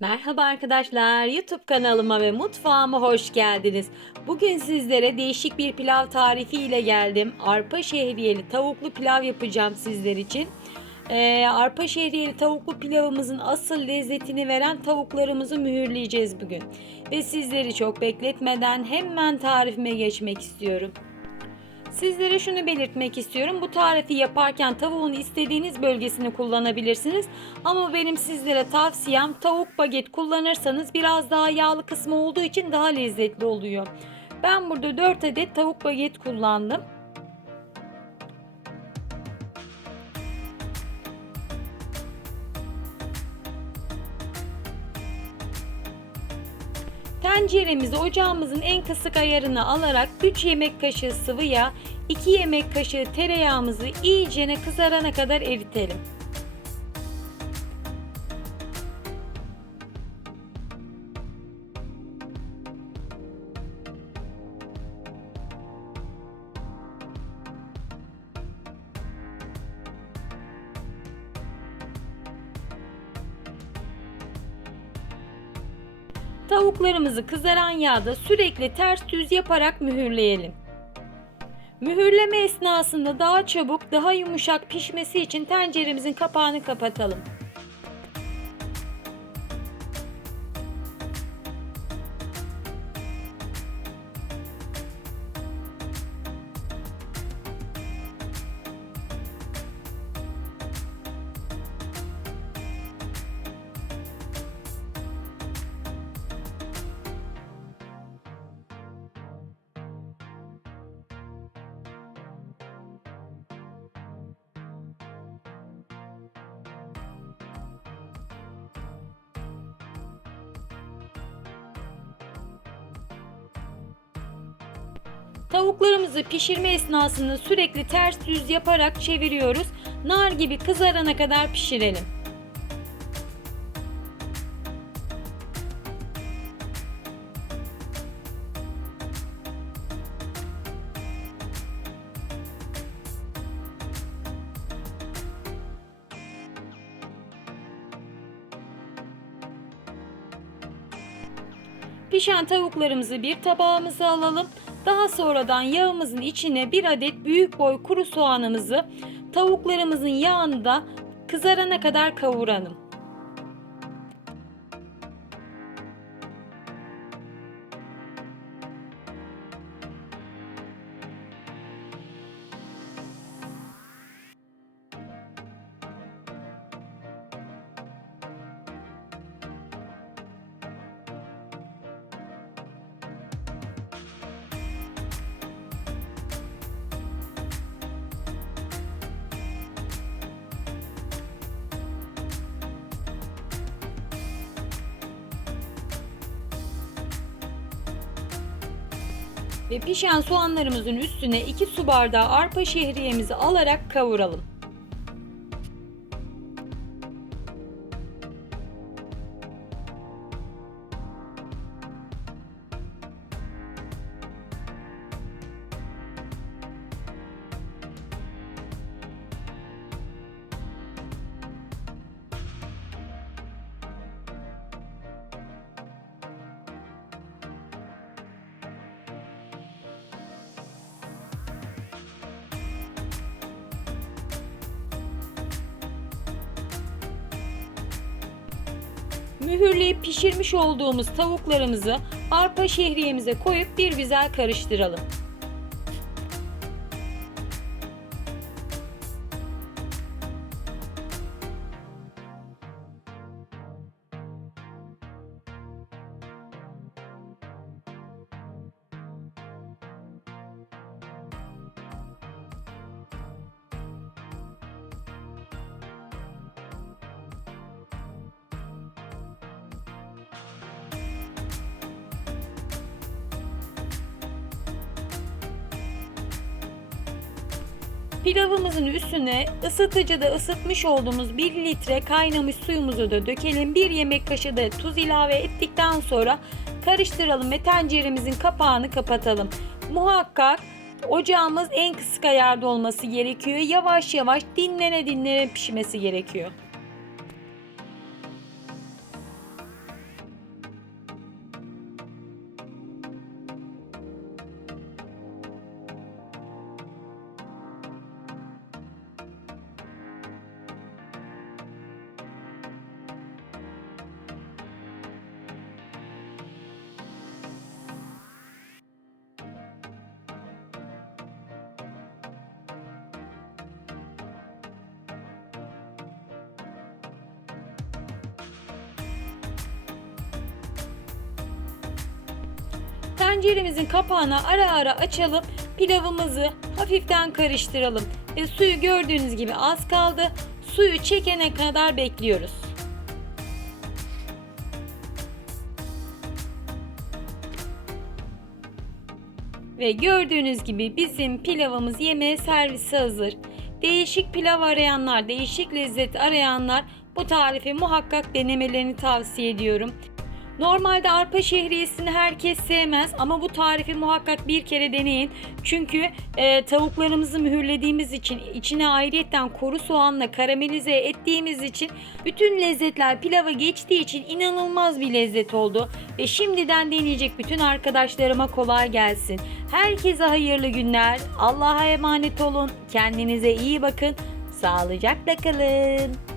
Merhaba arkadaşlar, YouTube kanalıma ve mutfağıma hoş geldiniz. Bugün sizlere değişik bir pilav tarifi ile geldim. Arpa şehriyeli tavuklu pilav yapacağım sizler için. Ee, arpa şehriyeli tavuklu pilavımızın asıl lezzetini veren tavuklarımızı mühürleyeceğiz bugün. Ve sizleri çok bekletmeden hemen tarifime geçmek istiyorum. Sizlere şunu belirtmek istiyorum. Bu tarifi yaparken tavuğun istediğiniz bölgesini kullanabilirsiniz. Ama benim sizlere tavsiyem tavuk baget kullanırsanız biraz daha yağlı kısmı olduğu için daha lezzetli oluyor. Ben burada 4 adet tavuk baget kullandım. Tenceremizi ocağımızın en kısık ayarına alarak 3 yemek kaşığı sıvı yağ, 2 yemek kaşığı tereyağımızı iyicene kızarana kadar eritelim. Tavuklarımızı kızaran yağda sürekli ters düz yaparak mühürleyelim. Mühürleme esnasında daha çabuk, daha yumuşak pişmesi için tenceremizin kapağını kapatalım. Tavuklarımızı pişirme esnasında sürekli ters düz yaparak çeviriyoruz. Nar gibi kızarana kadar pişirelim. Pişen tavuklarımızı bir tabağımıza alalım. Daha sonradan yağımızın içine bir adet büyük boy kuru soğanımızı tavuklarımızın yağında kızarana kadar kavuralım. Ve pişen soğanlarımızın üstüne 2 su bardağı arpa şehriyemizi alarak kavuralım. Mühürleyip pişirmiş olduğumuz tavuklarımızı arpa şehriyemize koyup bir güzel karıştıralım. Pilavımızın üstüne ısıtıcıda ısıtmış olduğumuz 1 litre kaynamış suyumuzu da dökelim. 1 yemek kaşığı da tuz ilave ettikten sonra karıştıralım ve tenceremizin kapağını kapatalım. Muhakkak ocağımız en kısık ayarda olması gerekiyor. Yavaş yavaş dinlene dinlene pişmesi gerekiyor. Tenceremizin kapağını ara ara açalım. Pilavımızı hafiften karıştıralım. Ve suyu gördüğünüz gibi az kaldı. Suyu çekene kadar bekliyoruz. Ve gördüğünüz gibi bizim pilavımız yemeğe servisi hazır. Değişik pilav arayanlar, değişik lezzet arayanlar bu tarifi muhakkak denemelerini tavsiye ediyorum. Normalde arpa şehriyesini herkes sevmez ama bu tarifi muhakkak bir kere deneyin. Çünkü e, tavuklarımızı mühürlediğimiz için içine ayrıyetten kuru soğanla karamelize ettiğimiz için bütün lezzetler pilava geçtiği için inanılmaz bir lezzet oldu. Ve şimdiden deneyecek bütün arkadaşlarıma kolay gelsin. Herkese hayırlı günler. Allah'a emanet olun. Kendinize iyi bakın. Sağlıcakla kalın.